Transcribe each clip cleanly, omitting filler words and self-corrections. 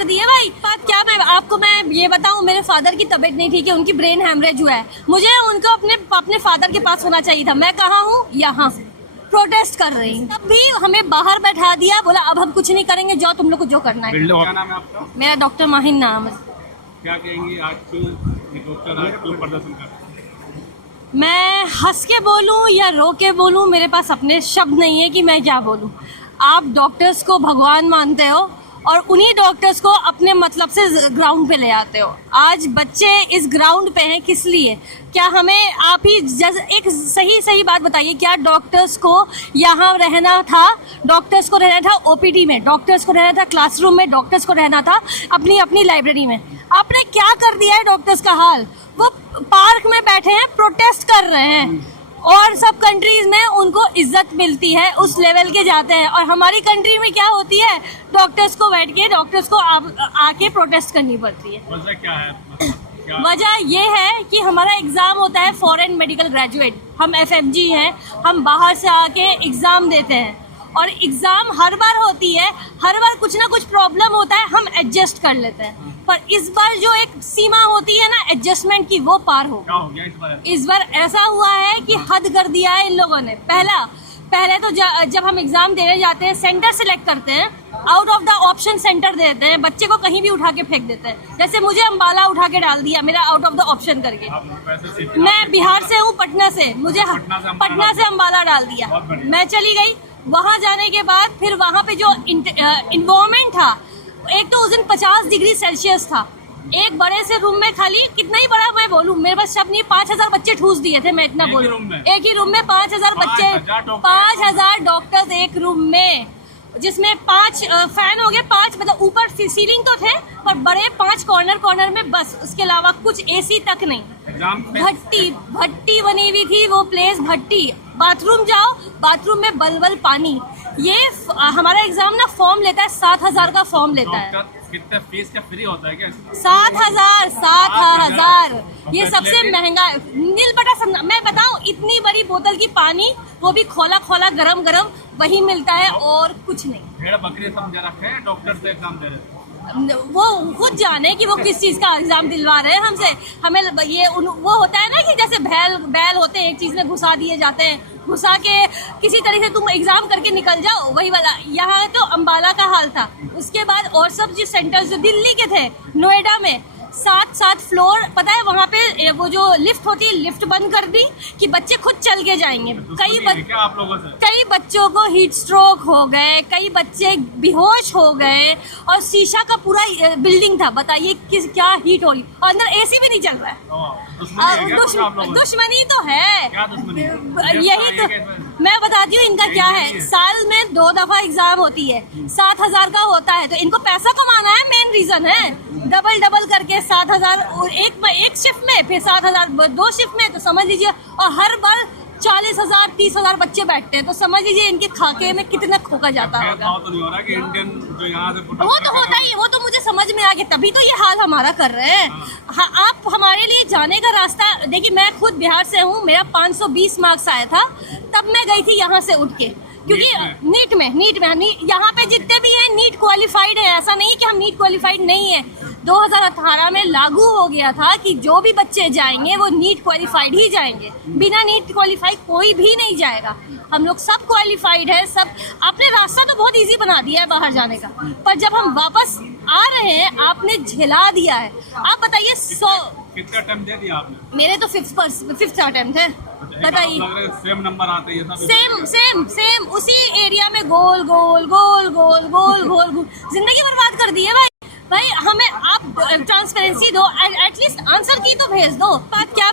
कर दी है भाई। बात क्या, मैं ये बताऊं, मेरे फादर की तबीयत नहीं ठीक है, उनकी ब्रेन हैमरेज हुआ है, मुझे उनको अपने फादर के पास होना चाहिए था। मैं कहाँ हूँ? यहाँ प्रोटेस्ट कर रही हूँ। तब भी हमें बाहर बैठा दिया, बोला अब हम कुछ नहीं करेंगे, जाओ तुम लोग को जो करना है। क्या नाम है आपका? मेरा डॉक्टर माहिन नाम है। क्या कहेंगे आज क्यों ये डॉक्टर आज क्यों प्रदर्शन कर रहे हैं? मैं हंस के बोलूं या रो के बोलूं, मेरे पास अपने शब्द नहीं है कि मैं क्या बोलूं। आप डॉक्टर्स को भगवान मानते हो और उन्हीं डॉक्टर्स को अपने मतलब से ग्राउंड पे ले आते हो। आज बच्चे इस ग्राउंड पे हैं किस लिए? क्या हमें आप ही एक सही बात बताइए, क्या डॉक्टर्स को यहाँ रहना था? डॉक्टर्स को रहना था ओपीडी में, डॉक्टर्स को रहना था क्लासरूम में, डॉक्टर्स को रहना था अपनी लाइब्रेरी में। आपने क्या कर दिया है डॉक्टर्स का हाल? वो पार्क में बैठे हैं, प्रोटेस्ट कर रहे हैं, और सब कंट्रीज में उनको इज्जत मिलती है, उस लेवल के जाते हैं। और हमारी कंट्री में क्या होती है? डॉक्टर्स को बैठ के डॉक्टर्स को आके प्रोटेस्ट करनी पड़ती है। वजह क्या है? वजह ये है कि हमारा एग्जाम होता है फॉरेन मेडिकल ग्रेजुएट, हम एफएमजी हैं, हम बाहर से आके एग्जाम देते हैं, और एग्जाम हर बार होती है, हर बार कुछ ना कुछ प्रॉब्लम होता है, हम एडजस्ट कर लेते हैं। पर इस बार जो एक सीमा होती है ना एडजस्टमेंट की, वो पार हो गया। इस बार ऐसा हुआ है कि हद कर दिया है इन लोगों ने। पहले तो जब हम एग्जाम देने जाते हैं, सेंटर सिलेक्ट करते हैं, out of the option centre देते हैं, बच्चे को कहीं भी उठा के फेंक देते हैं। जैसे मुझे अम्बाला उठा के डाल दिया, मेरा आउट ऑफ द ऑप्शन करके। मैं बिहार से हूँ, पटना से, मुझे पटना से अम्बाला डाल दिया। मैं चली गई, वहाँ जाने के बाद फिर वहाँ पे जो इन्वायरमेंट था, एक तो उस दिन 50 डिग्री सेल्सियस था, एक बड़े से रूम में, खाली कितना ही बड़ा मैं बोलूं, मेरे पास शब्द नहीं, 5000 बच्चे ठूस दिए थे, मैं इतना बोलूं। एक ही रूम में 5000 बच्चे, 5000 डॉक्टर्स एक रूम में, जिसमें 5 फैन हो गए, 5 मतलब ऊपर सीलिंग तो थे, पर बड़े 5 कॉर्नर में, बस उसके अलावा कुछ एसी तक नहीं। भट्टी बनी हुई थी, वो प्लेस भट्टी। बाथरूम जाओ, बाथरूम में बलबल पानी। ये हमारा एग्जाम ना फॉर्म लेता है, 7000 का फॉर्म लेता है। कितने फीस का फ्री होता है क्या? 7000 ये सबसे महंगा नील बटा। मैं बताऊं, इतनी बड़ी बोतल की पानी, वो भी खोला गरम वही मिलता है, और कुछ नहीं। भेड़ बकरी समझा रखे हैं, डॉक्टर से एग्जाम दे रहे हैं। वो खुद जाने कि वो किस चीज का एग्जाम दिलवा रहे हैं हमसे। हमें ये वो होता है ना कि जैसे बैल होते हैं, एक चीज में घुसा दिए जाते हैं, घुसा के किसी तरीके से तुम एग्जाम करके निकल जाओ, वही वाला। यहाँ तो अम्बाला का हाल था। उसके बाद और सब जो सेंटर्स जो दिल्ली के थे, नोएडा में 7 फ्लोर, पता है वहाँ पे वो जो लिफ्ट होती है, लिफ्ट बंद कर दी कि बच्चे खुद चल के जाएंगे। कई बच्चों को हीट स्ट्रोक हो गए, कई बच्चे बेहोश हो गए, और शीशा का पूरा बिल्डिंग था। बताइए क्या हीट हो रही, और अंदर एसी भी नहीं चल रहा है। दुश्मनी तो है, यही तो मैं बताती हूँ इनका क्या है। साल में 2 दफा एग्जाम होती है, 7000 का होता है, तो इनको पैसा कमाना है, मेन रीजन है। डबल करके 7000 एक शिफ्ट में, फिर 7000 2 शिफ्ट में, तो समझ लीजिए। और हर बार 40,000 30,000 बच्चे बैठते हैं, तो समझ लीजिए इनके खाके में कितना खोका जाता होगा। तो नहीं हो रहा कि इंडियन जो यहाँ से वो तो होता ही, वो तो मुझे समझ में आ गया, तभी तो ये हाल हमारा कर रहे हैं। हाँ, आप हमारे लिए जाने का रास्ता देखिए। मैं खुद बिहार से हूँ, मेरा 520 मार्क्स आया था, तब मैं गई थी यहाँ से उठ के, क्योंकि नीट में यहाँ पे जितने भी हैं नीट क्वालिफाइड है। ऐसा नहीं है कि हम नीट क्वालिफाइड नहीं है। 2018 में लागू हो गया था कि जो भी बच्चे जाएंगे वो नीट क्वालिफाइड ही जाएंगे, बिना नीट क्वालिफाइड कोई भी नहीं जाएगा। हम लोग सब क्वालिफाइड है, सब। आपने रास्ता तो बहुत इजी बना दिया है बाहर जाने का, पर जब हम वापस आ रहे हैं, आपने झेला दिया है। आप बताइए, कितना अटेम्प्ट दे दिया आपने? मेरे तो 5th अटेम्प्ट है। बताइए, सेम नंबर आते हैं, सेम उसी एरिया में गोल जिंदगी बर्बाद कर दी है भाई। हमें आप ट्रांसपेरेंसी दो, एटलीस्ट आंसर की तो भेज दो। बात क्या,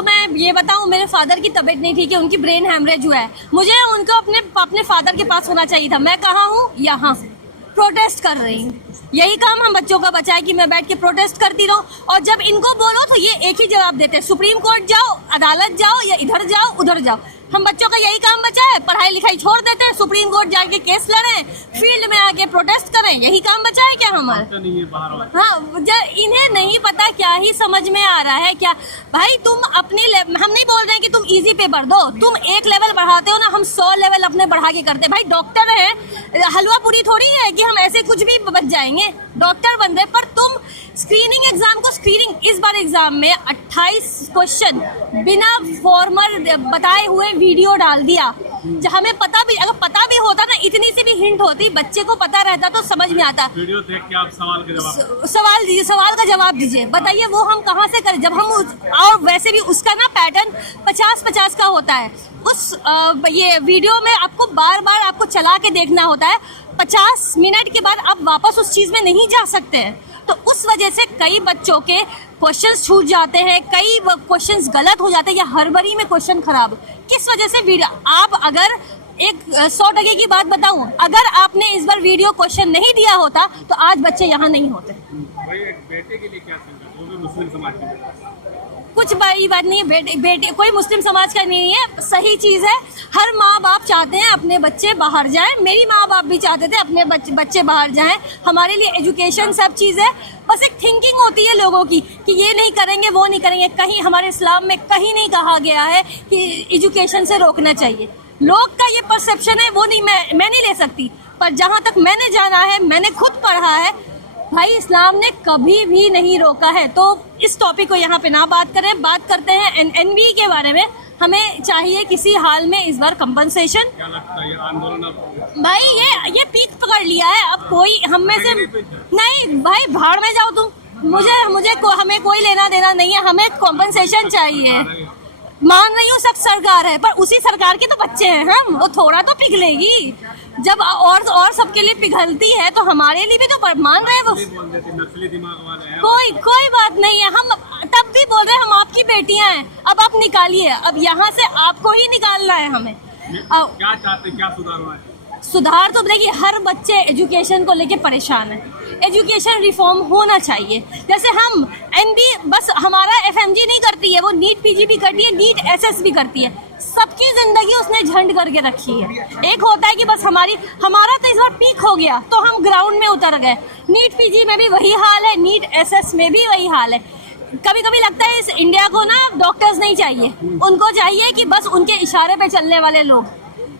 मैं ये बताऊं, मेरे फादर की तबीयत नहीं ठीक है, उनकी ब्रेन हैमरेज हुआ है, मुझे उनको अपने फादर के पास होना चाहिए था। मैं कहाँ हूँ? यहाँ प्रोटेस्ट कर रही हूँ। यही काम हम बच्चों का बचा है कि मैं बैठ के प्रोटेस्ट करती रहूं। और जब इनको बोलो तो ये एक ही जवाब देते हैं, सुप्रीम कोर्ट जाओ, अदालत जाओ, या इधर जाओ उधर जाओ। हम बच्चों का यही काम बचा है, पढ़ाई लिखाई छोड़ देते हैं, सुप्रीम कोर्ट जाके केस लड़े, फील्ड में आके प्रोटेस्ट करें, यही काम बचा है क्या हमारा? डॉक्टर नहीं है बाहर वाला। हाँ, इन्हें नहीं पता, क्या ही समझ में आ रहा है क्या? भाई तुम अपने हम नहीं बोल रहे हैं कि तुम इजी पेपर दो, तुम एक लेवल बढ़ाते हो ना, हम 100 लेवल अपने बढ़ा के करते हैं। भाई डॉक्टर है, हलवा पूरी थोड़ी है कि हम ऐसे कुछ भी बच जाएंगे, डॉक्टर बन रहे। पर तुम स्क्रीनिंग एग्जाम को इस बार एग्जाम में 28 क्वेश्चन बिना फॉर्मल बताए हुए वीडियो डाल दिया। जब हमें अगर पता भी होता ना, इतनी सी भी हिंट होती, बच्चे को पता रहता तो समझ में आता। वीडियो देख के आप सवाल का जवाब दीजिए, बताइए वो हम कहाँ से करें? जब हम और वैसे भी उसका ना पैटर्न 50-50 का होता है। ये वीडियो में आपको बार बार आपको चला के देखना होता है, 50 मिनट के बाद आप वापस उस चीज में नहीं जा सकते हैं। तो उस वजह से कई बच्चों के क्वेश्चंस छूट जाते हैं, कई क्वेश्चंस गलत हो जाते हैं, या हड़बड़ी में क्वेश्चन खराब। किस वजह से वीडियो? आप अगर एक 100% की बात बताऊं, अगर आपने इस बार वीडियो क्वेश्चन नहीं दिया होता तो आज बच्चे यहाँ नहीं होते। भाई एक बेटे के लिए क्या संकल्प, वो भी मुस्लिम समाज के? कुछ बड़ी बात नहीं है, बेटे कोई मुस्लिम समाज का नहीं है, सही चीज है। हर माँ बाप चाहते हैं अपने बच्चे बाहर जाएं, मेरी माँ बाप भी चाहते थे अपने बच्चे बाहर जाएं। हमारे लिए एजुकेशन सब चीज़ है, बस एक थिंकिंग होती है लोगों की कि ये नहीं करेंगे वो नहीं करेंगे। कहीं हमारे इस्लाम में कहीं नहीं कहा गया है कि एजुकेशन से रोकना चाहिए। लोग का ये परसेप्शन है, वो नहीं, मैं नहीं ले सकती, पर जहाँ तक मैंने जाना है, मैंने खुद पढ़ा है, भाई इस्लाम ने कभी भी नहीं रोका है। तो इस टॉपिक को यहाँ पे ना बात करें, बात करते हैं एनबी के बारे में। हमें चाहिए किसी हाल में इस बार कंपनसेशन। क्या लगता है ये आंदोलन अब? भाई ये पीक पकड़ लिया है, अब कोई हम में से नहीं, भाई भाड़ में जाओ तुम, हमें कोई लेना देना नहीं है, हमें कॉम्पनसेशन चाहिए। मान रही हूँ सब सरकार है, पर उसी सरकार के तो बच्चे हैं हम, वो थोड़ा तो पिघलेगी। जब और सबके लिए पिघलती है तो हमारे लिए भी तो मान रहे हैं वो। नस्ली दिमाग वाले हैं। कोई बात नहीं है, हम तब भी बोल रहे हैं हम आपकी बेटियां हैं, अब आप निकालिए, अब यहाँ से आपको ही निकालना है हमें। क्या चाहते, क्या सुधार हुआ है? सुधार तो देखिए, हर बच्चे एजुकेशन को लेके परेशान है, एजुकेशन रिफॉर्म होना चाहिए। जैसे हम एनबी, बस हमारा एफएमजी नहीं करती है, वो नीट पीजी भी करती है, नीट एसएस भी करती है, सबकी जिंदगी उसने झंड करके रखी है। एक होता है कि बस हमारा तो इस बार पीक हो गया तो हम ग्राउंड में उतर गए। नीट पीजी में भी वही हाल है, नीट एसएस में भी वही हाल है। कभी कभी लगता है इस इंडिया को ना डॉक्टर्स नहीं चाहिए, उनको चाहिए कि बस उनके इशारे पे चलने वाले लोग।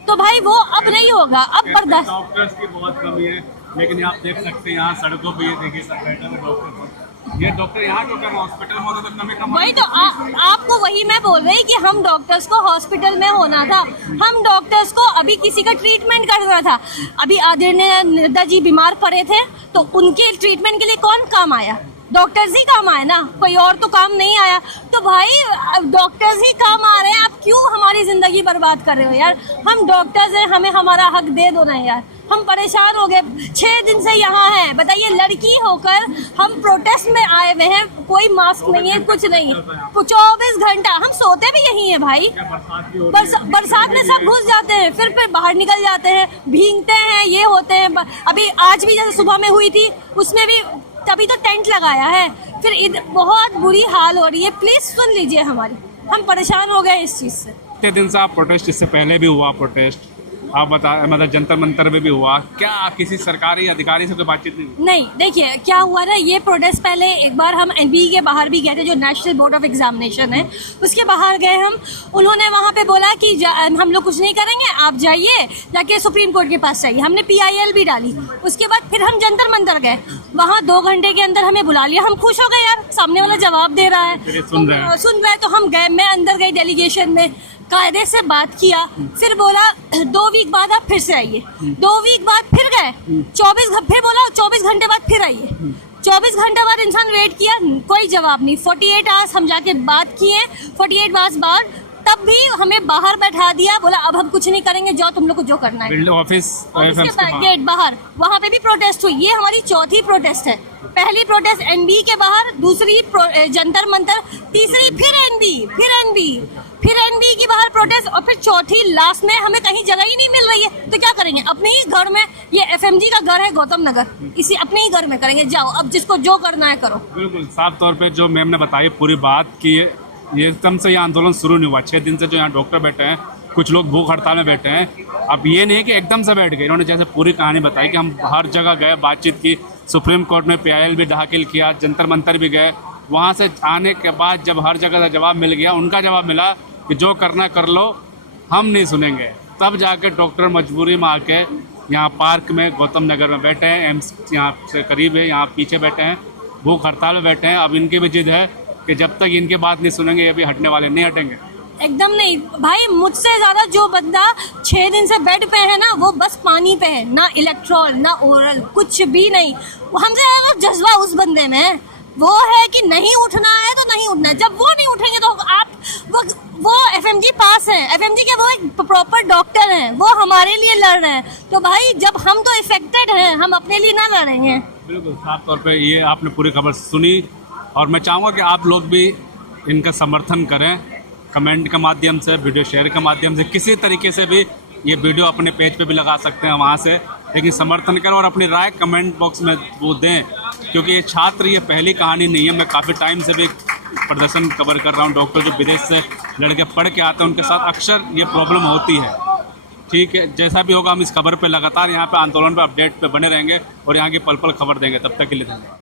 तो भाई वो अब नहीं होगा, अब बर्दाश्त। डॉक्टर्स की बहुत कमी है, लेकिन आप देख सकते हैं यहाँ सड़कों पे, ये देखिए सब बैठे हुए डॉक्टर। ये डॉक्टर यहाँ क्यों कर, हॉस्पिटल में होते तो कमी कम। वही तो आपको वही मैं बोल रही कि हम डॉक्टर्स को हॉस्पिटल में होना था, हम डॉक्टर्स को अभी किसी का ट्रीटमेंट करना था। अभी आदरणीय नड्डा जी बीमार पड़े थे तो उनके ट्रीटमेंट के लिए कौन काम आया? डॉक्टर्स ही काम आए ना, कोई और तो काम नहीं आया। तो भाई डॉक्टर्स ही काम आ रहे हैं, आप क्यों हमारी जिंदगी बर्बाद कर रहे हो यार? हम डॉक्टर्स हैं, हमें हमारा हक दे दो ना यार। हम परेशान हो गए, 6 दिन से यहाँ हैं, बताइए लड़की होकर हम प्रोटेस्ट में आए हुए हैं, कोई मास्क नहीं है, कुछ नहीं है, 24 घंटा हम सोते भी यही है भाई। बरसात में सब घुस जाते हैं, फिर बाहर निकल जाते हैं, भीगते हैं, ये होते हैं। अभी आज भी जैसे सुबह में हुई थी, उसमें भी तभी तो टेंट लगाया है, फिर बहुत बुरी हाल हो रही है। प्लीज सुन लीजिए हमारी, हम परेशान हो गए इस चीज से। कितने दिन से आप प्रोटेस्ट, इससे पहले भी हुआ प्रोटेस्ट, आप बता, मतलब जंतर मंतर में भी हुआ, क्या किसी सरकारी अधिकारी से कोई बातचीत नहीं? देखिए क्या हुआ ना, ये प्रोटेस्ट पहले एक बार हम एनबी के बाहर भी गए थे, जो नेशनल बोर्ड ऑफ एग्जामिनेशन है, उसके बाहर गए हम। उन्होंने वहाँ पे बोला कि हम लोग कुछ नहीं करेंगे, आप जाइए जाके सुप्रीम कोर्ट के पास जाइए। हमने PIL भी डाली, उसके बाद फिर हम जंतर मंतर गए, वहाँ 2 घंटे के अंदर हमें बुला लिया। हम खुश हो गए यार, सामने वाला जवाब दे रहा है, सुन रहे, तो हम गए, मैं अंदर गई डेलीगेशन में, कायदे से बात किया, फिर बोला 2 वीक बाद आप फिर से आइए। 2 वीक बाद फिर गए, 24 घंटे बाद फिर आइए। 24 घंटे बाद इंसान वेट किया, कोई जवाब नहीं। 48 आवर्स हम जाके बात किए, 48 आवर्स बाद तब भी हमें बाहर बैठा दिया, बोला अब हम कुछ नहीं करेंगे, जाओ तुम लोग को जो करना है। ऑफिस के गेट बाहर, वहाँ पे भी प्रोटेस्ट हुई। ये हमारी 4थी प्रोटेस्ट है। पहली प्रोटेस्ट एनबी के बाहर, दूसरी जंतर मंतर, तीसरी फिर एनबी के बाहर प्रोटेस्ट, और फिर चौथी लास्ट में हमें कहीं जगह ही नहीं मिल रही है, तो क्या करेंगे? अपने ही घर में, ये एफएमजी का घर है गौतम नगर, इसी अपने ही घर में करेंगे। जाओ अब जिसको जो करना है करो। बिल्कुल साफ तौर पे जो मैम ने बताई पूरी बात की, ये एकदम से ये आंदोलन शुरू नहीं हुआ। 6 दिन से जो यहाँ डॉक्टर बैठे हैं कुछ लोग भूख हड़ताल में बैठे हैं। अब ये नहीं कि एकदम से बैठ गए, इन्होंने जैसे पूरी कहानी बताई कि हम हर जगह गए, बातचीत की, सुप्रीम कोर्ट में PIL भी दाखिल किया, जंतर मंतर भी गए। वहाँ से आने के बाद जब हर जगह से जवाब मिल गया, उनका जवाब मिला कि जो करना कर लो, हम नहीं सुनेंगे। तब जाके डॉक्टर मजबूरी में आके यहाँ पार्क में गौतम नगर में बैठे हैं, एम्स यहाँ से करीब है, यहाँ पीछे बैठे हैं, भूख हड़ताल में बैठे हैं। अब इनकी भी जिद है कि जब तक इनकी बात नहीं सुनेंगे ये भी हटने वाले नहीं हटेंगे। एकदम नहीं भाई, मुझसे ज्यादा जो बंदा 6 दिन से बेड पे है ना, वो बस पानी पे है, ना इलेक्ट्रॉल ना ओरल, कुछ भी नहीं। वो हमसे ज्यादा जज्बा उस बंदे में है, वो है कि नहीं उठना है तो नहीं उठना है। जब वो नहीं उठेंगे तो आप वो FMG पास है, FMG के वो एक प्रॉपर डॉक्टर हैं, वो हमारे लिए लड़ रहे हैं। तो भाई जब हम तो इफेक्टेड हैं, हम अपने लिए ना लड़ेंगे। बिल्कुल साफ तौर पे ये आपने पूरी खबर सुनी, और मैं चाहूँगा कि आप लोग भी इनका समर्थन करें, कमेंट के माध्यम से, वीडियो शेयर के माध्यम से, किसी तरीके से भी ये वीडियो अपने पेज पे भी लगा सकते हैं वहाँ से, लेकिन समर्थन करें और अपनी राय कमेंट बॉक्स में वो दें, क्योंकि ये छात्र ये पहली कहानी नहीं है। मैं काफ़ी टाइम से भी प्रदर्शन कवर कर रहा हूँ। डॉक्टर जो विदेश से लड़के पढ़ के आते हैं उनके साथ अक्सर ये प्रॉब्लम होती है। ठीक है, जैसा भी होगा हम इस खबर पे लगातार यहाँ पे आंदोलन पे अपडेट पे बने रहेंगे और यहाँ की पल पल खबर देंगे। तब तक के लिए धन्यवाद।